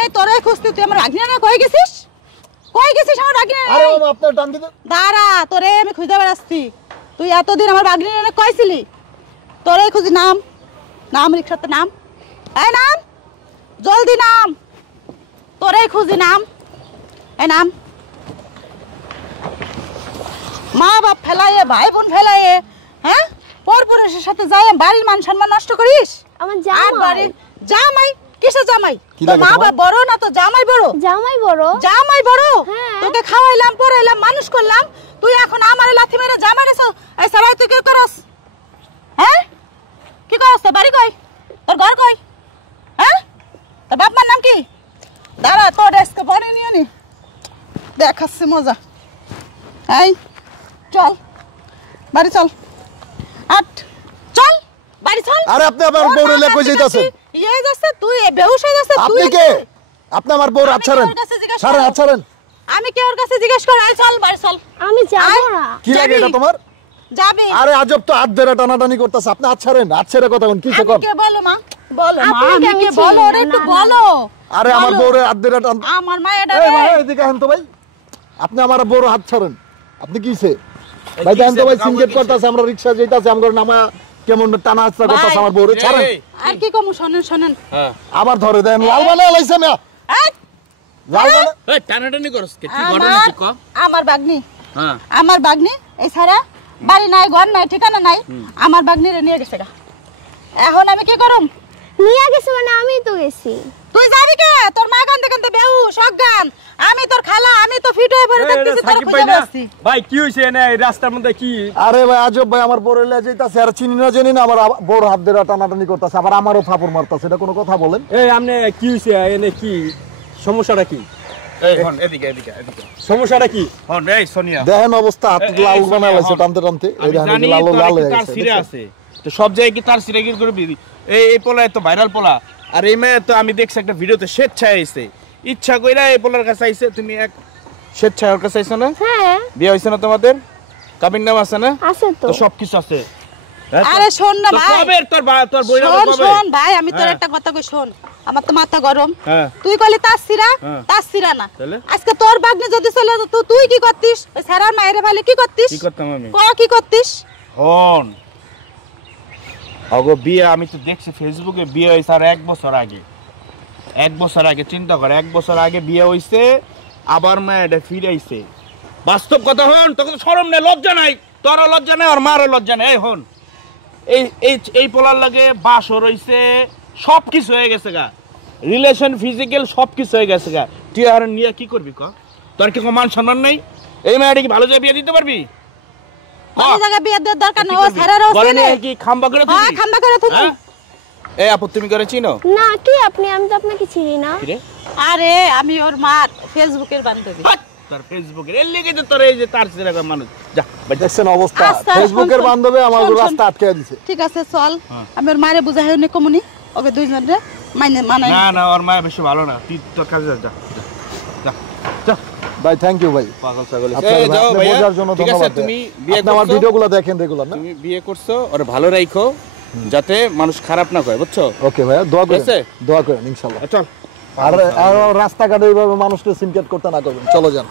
এই তোরে খুঁজতে তুই আমার ভাগ্নি না কই গেছিস আমার ভাগ্নি? আরে মামা আপনার টান দিতে দাঁড়া, তোরে আমি খুঁজে বেড়াচ্ছি। তুই এতদিন আমার ভাগ্নি না কইছিলি? তোরে খুঁজি, নাম রিক্সাতে নাম, এই নাম, জলদি নাম, তোরে খুঁজি নাম, এই নাম। মা বাপ ফেলাইয়ে, ভাই বোন ফেলাইয়ে, হ্যাঁ পরপুরুষের সাথে যাই বাড়ির মান সম্মান নষ্ট করিস? আমার জামাই। জামাই কিসের জামাই? কি তো লাগে মা তোমার? বাপ বড় না তো জামাই বড়? জামাই বড়। জামাই বড়? হ্যাঁ। তোকে খাওয়াইলাম, পড়াইলাম, মানুষ করলাম, তুই এখন আমারে লাথি মেরে জামাই রে এই সবাই তুই কি করস? হ্যাঁ কি করস? তোর বাড়ি কই? তোর ঘর কই? হ্যাঁ তোর বাপ মার নাম কি? দাঁড়া, তোর ডেস্কে পড়ে নিয়ে নি, দেখাচ্ছি মজা। এই চল বাড়ি চল, চল বাড়ি চল। আরে আপনি আমার বউরে লে কই যাইতাছেন? ইয়ে যাচ্ছে তুই, বেহুশ হয়ে যাচ্ছে তুই। আপনি কে? আপনি আমার বউর আছারেন, ছাড়েন আছারেন। আমি কি ওর কাছে জিজ্ঞেস কর? আই চল বাড়ি চল। আমি যাব না। কি লাগে এটা তোমার? যাবি? আরে আজব তো, হাত ধরে টানাটানি করতেছে। আপনি আছারেন, আছারে কথা কোন? কি কর? কে বলো মা, বলো মা, আপনাকে আমি কে আমি বলো চিনি রে, না, একটু না, বলো। আরে আমার বউরে হাত ধরে টান। আমার মা এটা এই ভাই এদিকে আহেন তো ভাই, আপনি আমার বউর হাত ছাড়েন। আপনি কিছে ভাই? দেখেন তো ভাই, সিনগেট করতেছে, আমরা রিকশা যাইতাছি, আমগর নামা কেমন টানা হাতটা করতেছে আমার বউরে। ছাড়েন। আর কি কমু? শোনেন হ্যাঁ আবার ধরে দেন, লাল বানা লাইছে না, এই, লাল বানা। এই টানাটানি করছ কি? কি ঘটনা কি ক? আমার বাগনি, হ্যাঁ আমার বাগনি এই ছাড়া বাড়ি নাই, ঘর নাই, ঠিকানা নাই, আমার বাগনিরে নিয়ে গেছে গা। এখন আমি কি করুম? নিয়ে গেছে মানে আমি তো গেছি। তুই যাবি কে? তোর মা কান্দে কান্দে বেহুশ অজ্ঞান, আমি তোর খালা, আমি তো ফিট হয়ে পড়ে দেখতেছি তোর খুঁজে বেড়াচ্ছি। ভাই কি হইছে না এই রাস্তার মধ্যে কি? আরে ভাই আজব ভাই, আমার বউরে লে যাইতাছে, আর চিনি না জানি না আমার বউর হাত ধরে টানাটানি করতেছে, আবার আমারও ফাপড় মারতেছে। এটা কোনো কথা বলেন? এই আমনে কি হইছে এনে? কি সমস্যাটা কি? এই হন এদিকে সমস্যাটা কি? হন এই সোনিয়া দেখেন অবস্থা, হাত লাল বানা লাইছে টানতে টানতে। এই আমি দেখেন জানি লাল তোর লাল একটা হয়ে তার গেছে। সিরে আছে, তো সব জায়গায় কি তার সিরে কি করবি? এই পোলা তো ভাইরাল পোলা, আর এই মেয়ে তো আমি দেখছি একটা ভিডিওতে স্বেচ্ছায় আইছে, ইচ্ছা কইরা এই পোলার কাছে আইছে। তুমি এক স্বেচ্ছায় ওর কাছে আইছো না? হ্যাঁ বিয়ে হইছে না তোমাদের? কাবিন নাম আছে না? আছে তো। তো সবকিছু আছে। হ্যাঁ, আরে শোন না তো ভাই, কবে তোর বইরা শোন কবে? শোন ভাই, আমি তোর হ্যাঁ। একটা কথা কই, শোন, আমার তো মাথা গরম। হ্যাঁ তুই কইলি তাসিরা, হ্যাঁ। তাসিরা না। তাহলে? আজকে তোর বাগনি যদি চলে তো তুই কি করতিস? ওই সারার মায়েরে ভাইলে কি করতিস? কি করতাম আমি? কি করতিস? হন অগো বিয়ে আমি তো দেখছি ফেসবুকে বিয়ে হয়েছে আর 1 বছর আগে। 1 বছর আগে চিন্তা কর, 1 বছর আগে বিয়ে হয়েছে, আবার মেয়েটা ফিরে আইছে। বাস্তব কথা হন, তখন শরম নেই, লজ্জা নাই, তোরও লজ্জা নেই আর মারও লজ্জা নেই। এই হন এই এই এই পোলার লাগে বাসও রইছে, সব কিছু হয়ে গেছে গা, রিলেশন ফিজিক্যাল সব কিছু হয়ে গেছে গা। তুই আর নিয়ে কি করবি ক? তোর কি কোনো মান সম্মান নেই? এই মেয়েটা কি ভালো জায়গায় বিয়ে দিতে পারবি? কোন জায়গা বিয়ে দেওয়ার দরকার নেই, ও সারারও বলে চেনে। কি খাম্বা করে হ্যাঁ, তুই? খাম্বা করে তুই। এই আপু তুমি করে চিনো? না কি আপনি? আমি তো আপনাকে চিনি না। কি রে? আরে আমি ওর মা, ফেসবুকের বান্ধবী। হাট, তোর ফেসবুকের এর লেগে তো তোর এই যে তার সেরকম মানুষ যা বাই যা। দেখছেন অবস্থা, আচ্ছা, ফেসবুকের শোন, বান্ধবী আমার শোন, রাস্তা আটকে দিছে। ঠিক আছে চল, আমি ওর মারে বুঝাই নি কমুনি, ওকে দুইজনে মানাই। না না, ওর মায়া বেশি ভালো না, তুই তোর কাছে যা যা যা যা। ভাই থ্যাংক ইউ ভাই, পাগল ছাগল। আপনার এই যাও আপনি ভাইয়া, বোঝার জন্য ঠিক আছে, ধন্যবাদ। তুমি বিয়ে আপনি আমার করছো, ভিডিওগুলো দেখেন রেগুলার না? তুমি বিয়ে করছো, ওরে ভালো রাখো যাতে মানুষ খারাপ না কয়, বুঝছো? ওকে ভাইয়া, দোয়া করেন, ঠিক আছে? দোয়া করেন ইনশাআল্লাহ। চল আর রাস্তাঘাটে এইভাবে মানুষকে সিনকেট করতে না করবেন। চলো যান।